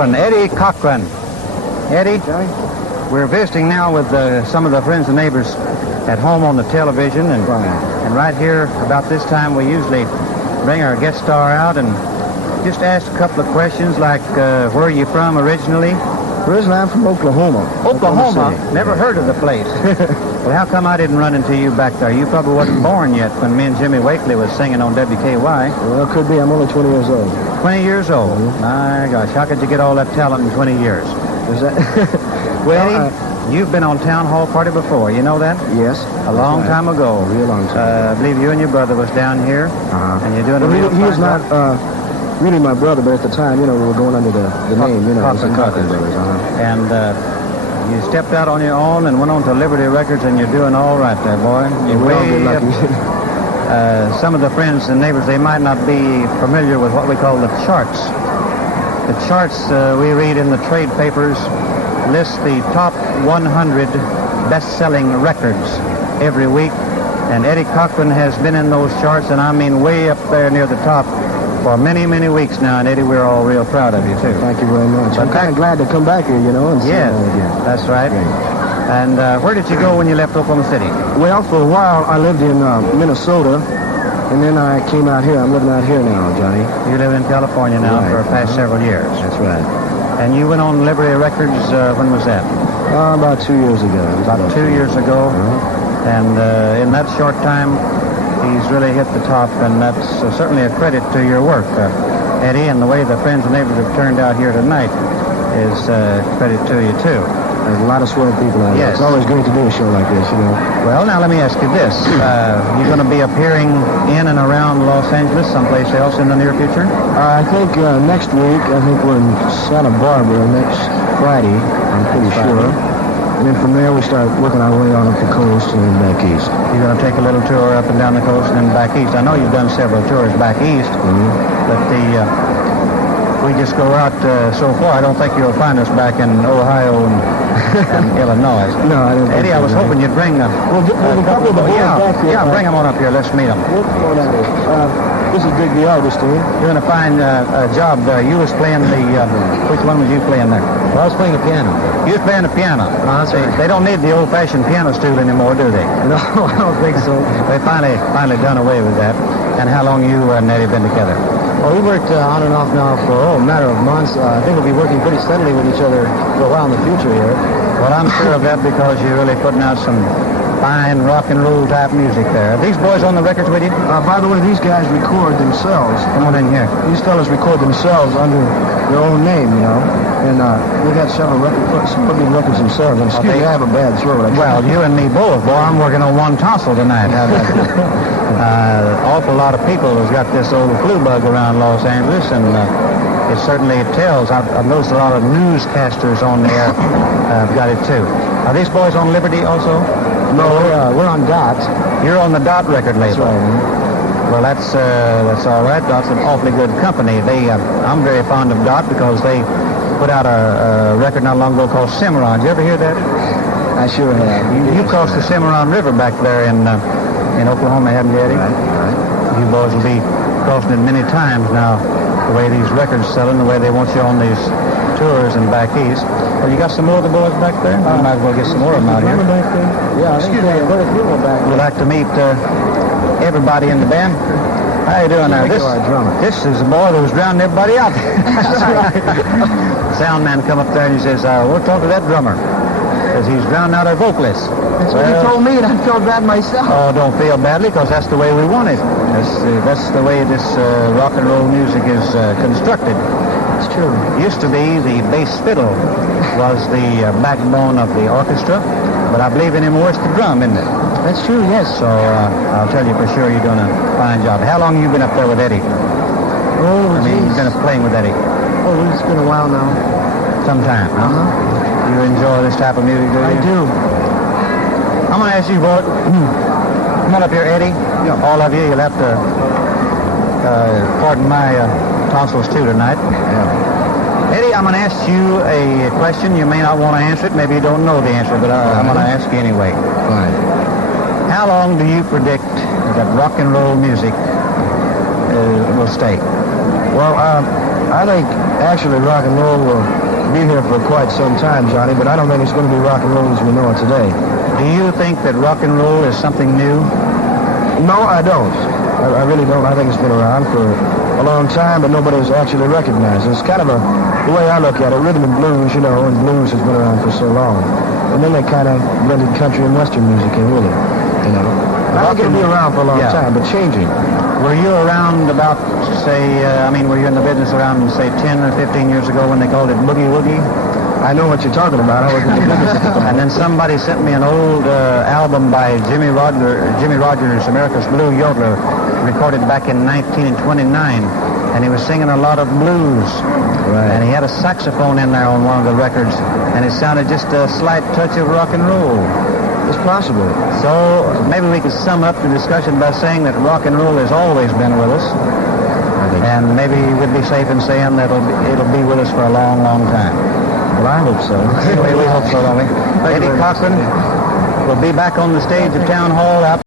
Cochran, Eddie Cochran. Eddie, Johnny? we're visiting now with some of the friends and neighbors at home on the television. And right here, about this time, we usually bring our guest star out and just ask a couple of questions like, where are you from originally? Originally, I'm from Oklahoma. Oklahoma? Never heard of the place. Well, how come I didn't run into you back there? You probably wasn't born yet when me and Jimmy Wakely was singing on WKY. Well, could be. I'm only 20 years old. 20 years old? Mm-hmm. My gosh, how could you get all that talent in 20 years? Is that... Well, Eddie, you've been on Town Hall Party before. You know that? Yes. A long time ago. A real long time. I believe you and your brother was down here, and you're doing a real He was not really my brother, but at the time, we were going under the name, Cochran Brothers. And you stepped out on your own and went on to Liberty Records, and you're doing all right there, boy. You're way up. Some of the friends and neighbors, they might not be familiar with what we call the charts. The charts we read in the trade papers list the top 100 best-selling records every week, and Eddie Cochran has been in those charts, and I mean way up there near the top for many, many weeks now. And Eddie, we're all real proud of you too. Thank you very much. I'm kind of glad to come back here, and see you again. That's right. Great. And where did you go when you left Oklahoma City? Well, for a while I lived in Minnesota, and then I came out here. I'm living out here now, Johnny. You live in California now for the past several years. That's right. And you went on Liberty Records, when was that? About 2 years ago. About 2 years ago. And in that short time, he's really hit the top, and that's certainly a credit to your work, Eddie, and the way the friends and neighbors have turned out here tonight is credit to you, too. There's a lot of swell people out here. Yes. It's always great to do a show like this, Well, now let me ask you this. You're going to be appearing in and around Los Angeles, someplace else in the near future? I think next week, we're in Santa Barbara next Friday, I'm pretty sure. And then from there, we start working our way on up the coast and then back east. You're going to take a little tour up and down the coast and then back east. I know you've done several tours back east, but we just go out so far. I don't think you'll find us back in Ohio and Illinois. No, I don't. Eddie, I was hoping you'd bring a couple of the boys back here. Yeah, bring them on up here. Let's meet them. This is Big the Artist, You're going to find a job there. You was playing which one was you playing there? Well, I was playing the piano. You was playing the piano. They don't need the old-fashioned piano stool anymore, do they? No, I don't think so. They finally done away with that. And how long you and Eddie been together? Well, we worked on and off now for a matter of months. I think we'll be working pretty steadily with each other for a while in the future here. Well, I'm sure of that because you're really putting out some fine rock and roll type music there. Are these boys on the records with you? By the way, these guys record themselves. Come on in here. These fellas record themselves under their own name, And they got several records themselves. And excuse me, I have a bad throat. Well, you and me both. Boy, I'm working on one tonsil tonight. Awful lot of people has got this old flu bug around Los Angeles, and it certainly tells. I've noticed a lot of newscasters on there have got it too. Are these boys on Liberty also? No, we're on Dot. You're on the Dot record label. That's right. Well, that's all right. Dot's an awfully good company. I'm very fond of Dot because they put out a record not long ago called Cimarron. Did you ever hear that? I sure have. You crossed the Cimarron River back there in Oklahoma, haven't you, Eddie? Right. You boys will be crossing it many times now. The way these records selling, the way they want you on these tours and back east. Well, you got some more of the boys back there? I might as well get some more of them out here. Back there? Yeah, Excuse me, quite a few more back We'd like to meet everybody in the band. How you doing there? This is the boy that was drowning everybody out. Sound man come up there and he says, we'll talk to that drummer. Because he's drowning out our vocalists. That's what he told me, and I felt bad myself. Oh, don't feel badly, because that's the way we want it. That's the way this rock and roll music is constructed. It's true. Used to be the bass fiddle was the backbone of the orchestra, but I believe anymore it's the drum, isn't it? That's true, yes. So I'll tell you for sure you're doing a fine job. How long have you been up there with Eddie? You've been playing with Eddie. Oh, it's been a while now. Some time, huh? You enjoy this type of music, do you? I do. I'm going to ask you, boy. Come on up here, Eddie. Yeah. All of you, you'll have to pardon my tonsils too tonight. Yeah. Eddie, I'm going to ask you a question. You may not want to answer it. Maybe you don't know the answer, but I'm going to ask you anyway. Fine. How long do you predict that rock and roll music will stay? Well, I think Actually, rock and roll will be here for quite some time, Johnny, but I don't think it's going to be rock and roll as we know it today. Do you think that rock and roll is something new? No, I don't. I really don't. I think it's been around for a long time, but nobody has actually recognized it. It's kind of the way I look at it, rhythm and blues, you know, and blues has been around for so long. And then they kind of blended country and western music in with it, you know. I think it'll be around for a long time, but changing. Were you around about, say, were you in the business around, say, 10 or 15 years ago when they called it boogie woogie? I know what you're talking about. I was in the business. And then somebody sent me an old album by Jimmy Rogers, America's Blue Yodeler, recorded back in 1929. And he was singing a lot of blues. Right. And he had a saxophone in there on one of the records. And it sounded just a slight touch of rock and roll. It's possible. So maybe we could sum up the discussion by saying that rock and roll has always been with us. And maybe we'd be safe in saying that it'll be with us for a long, long time. Well, I hope so. Anyway, we hope so, don't we? Eddie Cochran will be back on the stage of Town Hall out